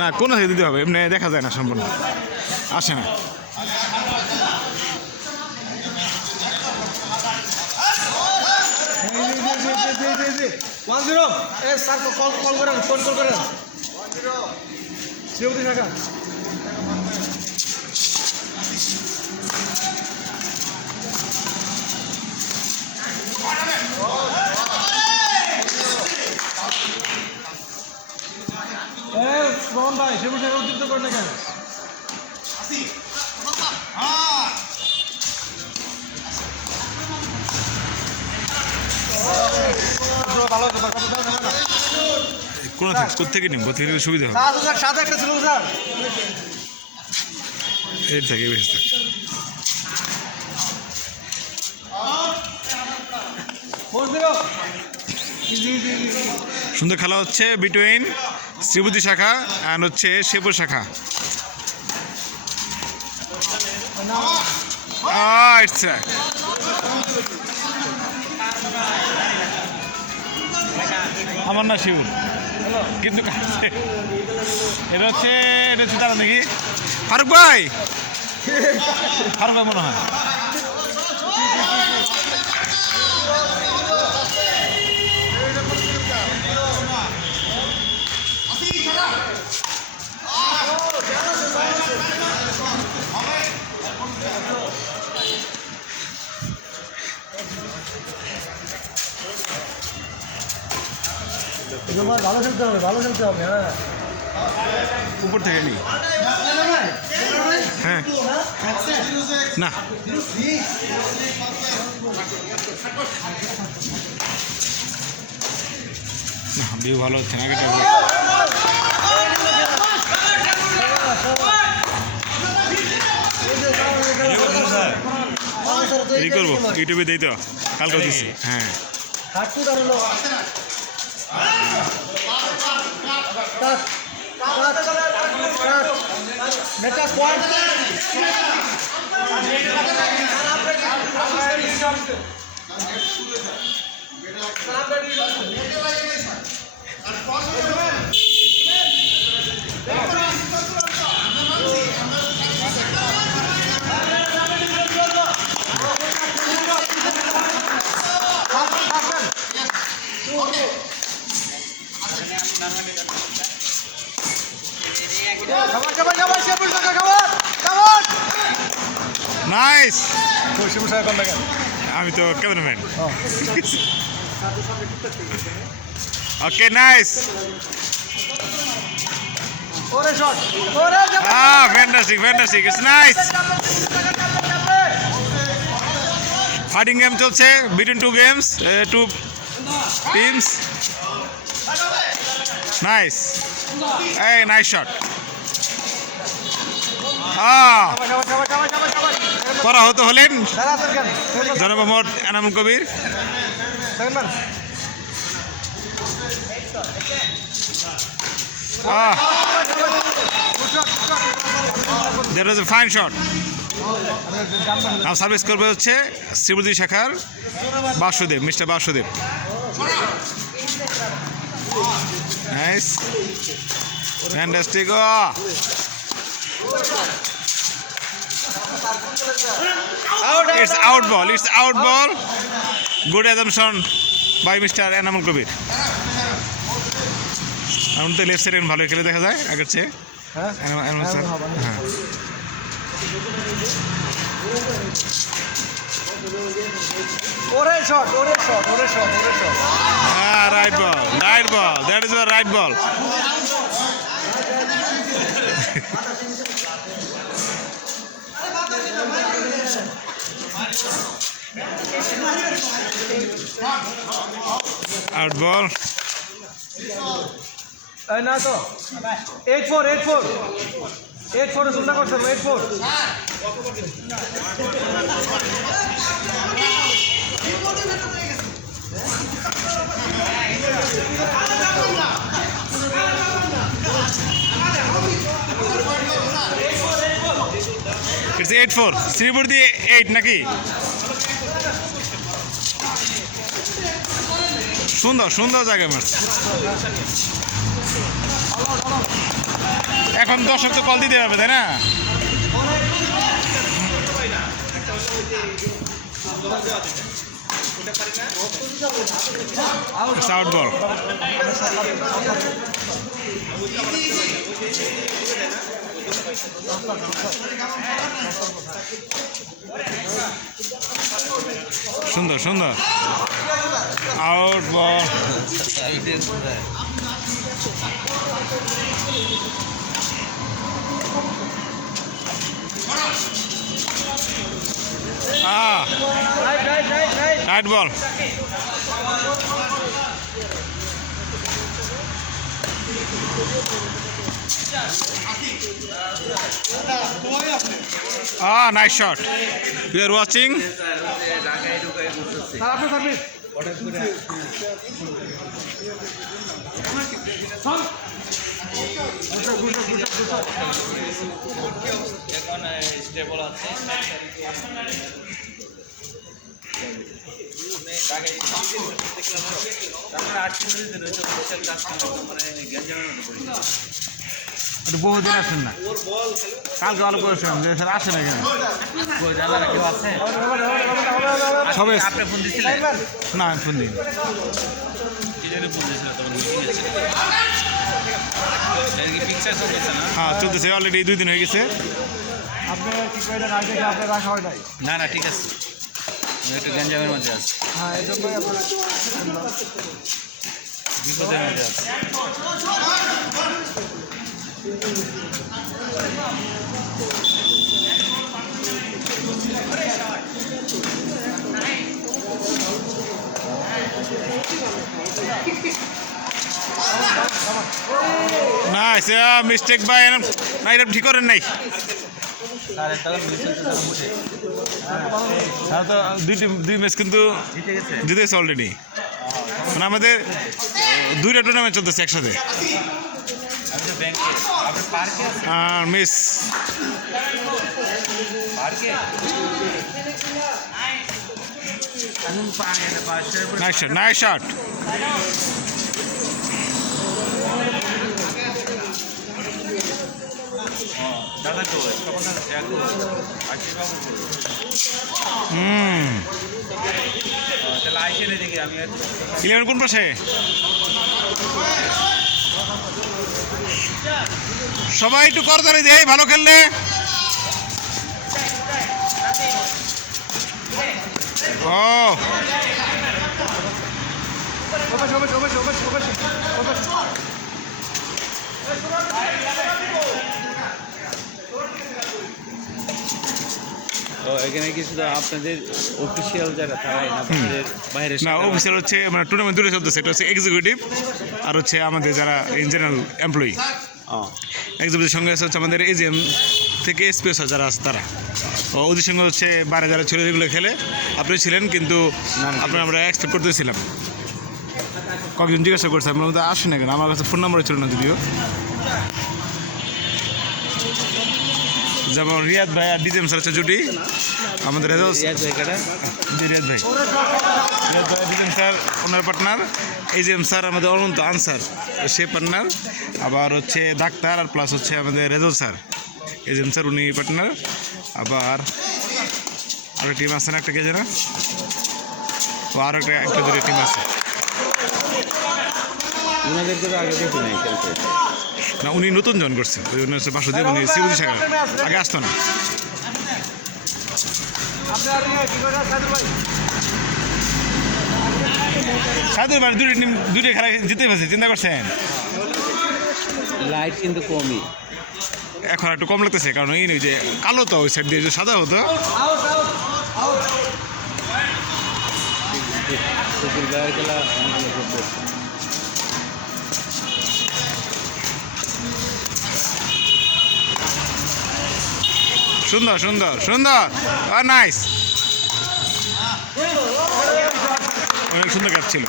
না কোনো দিতে হবে, এমনি দেখা যায় না, সম্পূর্ণ আসে না। রোহন ভাই সেবু সাহেব উদ্যুক্ত করেন না কেন? কোথেকে নিম, কোথেকে সুবিধা হবে? সাদা একটা ছিল স্যার, এর থেকে বেশি থাকে। সুন্দর খেলা হচ্ছে বিটুইন শ্রীবতী শাখা অ্যান্ড হচ্ছে শেপুর শাখা। আমার না শিউর, কিন্তু এটা হচ্ছে তারা নাকি ফারুক ভাই, ফারুক ভাই মনে হয়। ভালো খেলতে হবে, ভালো খেলতে হবে। হ্যাঁ, উপর থেকে নি, হ্যাঁ না ভিউ ভালো হচ্ছে না, আগে এই করবো ইউটিউবে দিই তো, কালকে দিচ্ছি। হ্যাঁ নাইস। আমি তো cameraman. Okay nice, fantastic fantastic, it's nice. Fighting game চলছে between two games, two teams. Nice, এই নাইস শট। করা হতো হলেন জনাব Mohammad Enamul Kabir. That was a fine shot. Now service করবে হচ্ছে শ্রীবতী শাখার Basudev, mister Basudev. Nice, fantastic. It's out ball. It's out ball. Good assumption by Mr. Enamul Kabir. এখন তো লেফট সাইড ভালো খেলে দেখা যায় আগের চেয়ে। হ্যাঁ, right ball, right ball, that is right ball. Out বল। না তো 8-4 8-4 8-4 চিন্তা করছে 8-4। It's 8-4. শ্রীবর্দী 8 নাকি? সুন্দর সুন্দর জায়গায় মারছে। এখন দর্শক তো কল দিতে পারবে তাই না? আউট বল। সুন্দর সুন্দর out ball. Right ball. Nice shot. We are watching. বহুদিন আসেন না, কালকে ভালো করেছিলাম যে স্যার আসেন এখানে সবে না ফোন দিই হ্যাঁ চলতেছে অলরেডি 2 দিন হয়ে গেছে। না না ঠিক আছে, আমি একটু গ্যাঞ্জামের মধ্যে আছি, বিপদের মধ্যে আছি। নাইস মিস্টেক বাই না, এটা ঠিক করেন নাই স্যার তো দুই ম্যাচ কিন্তু জিতেছে অলরেডি, মানে আমাদের 2টা টুর্নামেন্ট চলতেছে একসাথে। আর miss nice shot, nice shot. Eleven কোন পাশে? সবাই একটু করতালি দেয় ভালো খেললে। ও এখানে কি শুধু আপনাদের অফিসিয়াল যারা তারাই না, বাইরে না অফিসিয়াল হচ্ছে মানে টুর্নামেন্ট দূরে চলতেছে, এটা হচ্ছে এক্সিকিউটিভ আর হচ্ছে আমাদের যারা ইন জেনারেল এমপ্লয়ি। এক্সিকিউটিভের সঙ্গে হচ্ছে আমাদের এজিএম থেকে স্পেশাল যারা আছে তারা, ওদের সঙ্গে হচ্ছে বাইরে যারা ছেলে যেগুলো খেলে আপনি ছিলেন, কিন্তু আপনার আমরা এক্সপেক্ট করতেছিলাম। কয়েকজন জিজ্ঞাসা করছে আপনার মধ্যে আসে না কেন, আমার কাছে ফোন নাম্বারও ছিল না যদিও। যেমন রিয়াদ ভাই আর ডিজেম স্যার হচ্ছে জুটি, আমাদের রিয়াদ ভাই ডিজেম স্যার ওনার পার্টনার, এজিএম স্যার আমাদের অনন্ত আনসার সে পার্টনার, আবার হচ্ছে ডাক্তার আর প্লাস হচ্ছে আমাদের রেজল স্যার এজিএম স্যার উনি পার্টনার, আবার আরও টিম আছে না একটা কে জানা, ও আরও একটা দুটো টিম আছে। ওনাদেরকে তো আগে দেখি নাই খেলতে না, উনি নতুন জয়েন করছেন, ওই জন্য হচ্ছে বাসুদেব, উনি শিবুজি শাখা আগে আসতো না। সাধুর ভাই দুটি খেলা জিতে পেয়েছে, চিন্তা করছেন? লাইট কিন্তু কমই, এখন একটু কম লাগতেছে, কারণ এই যে কালো তো ওই সাইড দিয়ে যে সাদা হতো। গায়ের খেলা সুন্দর সুন্দর সুন্দর, নাইস, অনেক সুন্দর কাজ ছিল।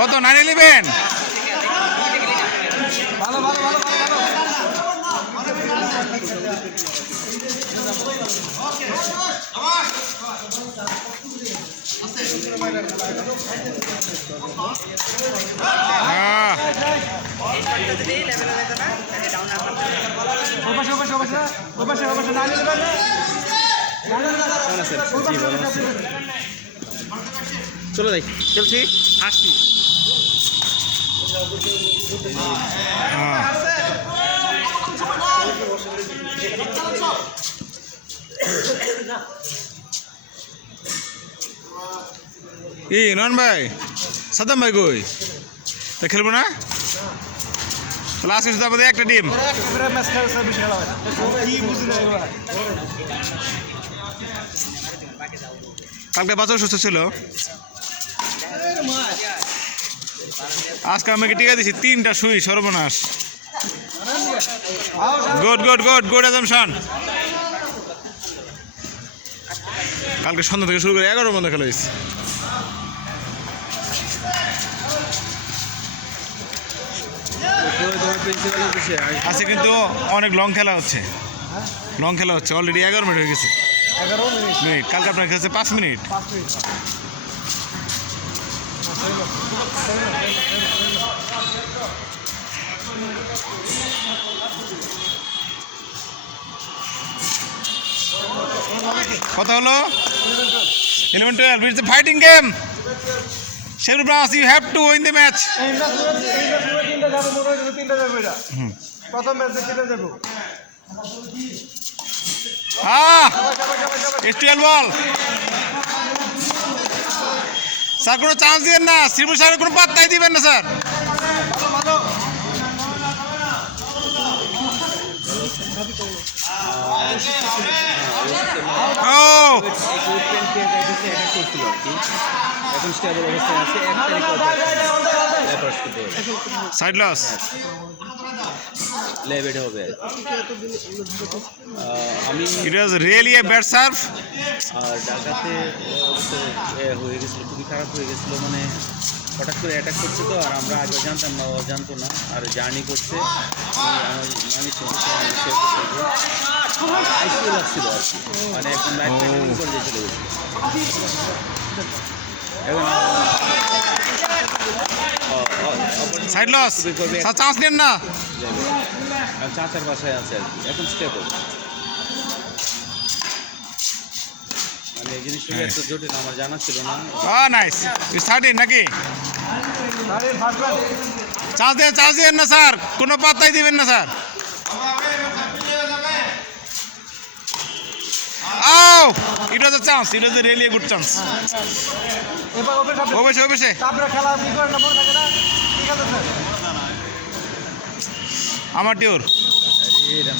কত 9-11? ভালো ভালো ভালো ভালো। চলো যাই খেলছি আসছি হ্যাঁ কি নন ভাই সাদ্দাম ভাই কই তা খেলবো না তাহলে আজকে শুধু আমাদের একটা টিম কালকে বাচ্চা সুস্থ ছিল আজকে আমাকে টিকা দিছি 3টা সুই সর্বনাশ good good good good assumption কালকে সন্ধ্যা থেকে শুরু করে 11 পর্যন্ত খেলা হয়েছে তোমার প্রিন্সিপাল অফিসে আজকে কিন্তু অনেক লং খেলা হচ্ছে অলরেডি 11 মিনিট হয়ে গেছে 11 মিনিট কালকে আপনার খেলছে 5 মিনিট কত হলো 11-12 it's a fighting game Sherul Bras you have to win the match প্রথম ম্যাচে কেটে যাবো স্টিল বল স্যার কোনো চান্স দিবেন না শ্রীপুর স্যারের কোনো পাত্তাই দিবেন না স্যার ও এখন স্টেবল অবস্থায় আছে 1 তারিখ সাইড লস লেভেল হবে আমি it was really a bad serve ঢাকাতে হয়ে গেছিলো খুবই খারাপ হয়ে গেছিলো মানে হঠাৎ করে অ্যাটাক করছে তো আর আমরা আগে জানতাম না ও জানতো না আর জার্নি করছে আমি আইসিউ লাগছিল আর কি মানে একদম লাইফ করে দিয়ে চলে গেছিলো এবং সাইড লস চান্স নেন না চাচার বাসায় আছে আর কি এখন স্টেবল মানে এই জিনিসটা এত জটিল আমার জানা ছিল না নাইস স্টার্টিং নাকি চান্স দেন না স্যার কোনো পাত্তাই দিবেন না sir Oh, it was a chance. It was a really a good chance. অবশ্যই আমার টিউর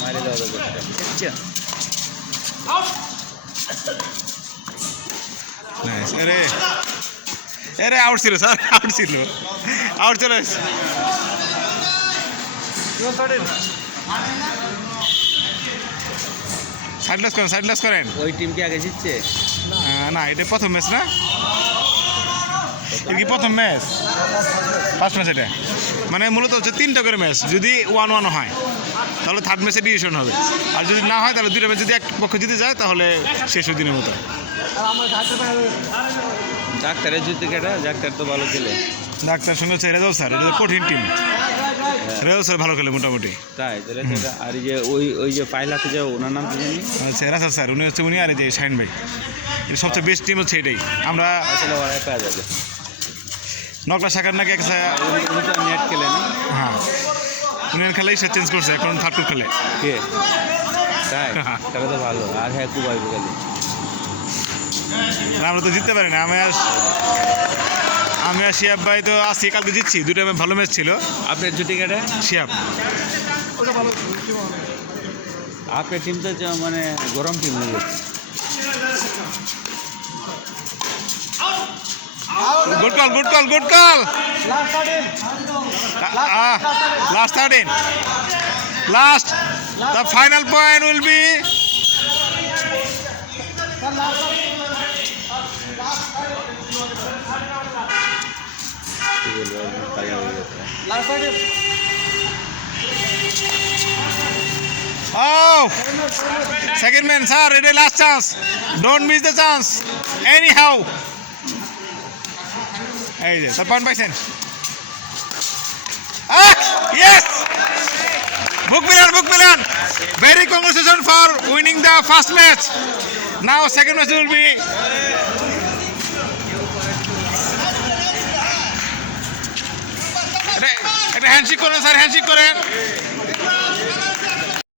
মারে দেওয়া আরে আউট ছিল স্যার আউট চলে এসছে সাইডলেস করেন ওই টিমকে আগে জিতছে না এটা প্রথম ম্যাচ না এটা কি প্রথম ম্যাচ ফার্স্ট ম্যাচ এটা মানে মূলত হচ্ছে 3টা করে ম্যাচ যদি 1-1 হয় তাহলে থার্ড ম্যাচে ডিসিশন হবে আর যদি না হয় তাহলে 2টা ম্যাচ যদি এক পক্ষ জিতে যায় তাহলে শেষ দিনের মতো ডাক্তারের জিতে কেটা ডাক্তার তো ভালো খেলে ডাক্তার সঙ্গে হচ্ছে রেজাউল স্যার এটা কঠিন টিম রেজাউল স্যার ভালো খেলে মোটামুটি তাই তাহলে আর যে ওই যে পাইলাতে যে ওনার নাম কি জানি আচ্ছা রাসেল স্যার উনি আর যে শাহিন ভাই এটা সবচেয়ে বেস্ট টিম হচ্ছে এটাই আমরা আসলে ওরাই পাওয়া যাবে নকলা শাখার নাকি একটা উনি তো নেট খেলেন হ্যাঁ উনি খেলাই সে চেঞ্জ করছে এখন থার্ড খেলে কে তাই তাহলে তো ভালো আর হ্যাঁ খুব আইবো গেলে আমরা তো জিততে পারি না আমি আর শিয়াব ভাই তো আজকে কালকে জিতছি 2টা ভালো ম্যাচ ছিল আপনার জুটি কাটা শিয়াব আপনার টিম তো মানে গরম টিম হয়ে গেছে good call last 13 last the final point will be oh second man sir it is last chance don't miss the chance anyhow এই যে 3 পয়েন্ট পাইছেন Yes! Book Milan. Very congratulations for winning the first match. Now second match will be. একটা handshake করেন sir, handshake করেন।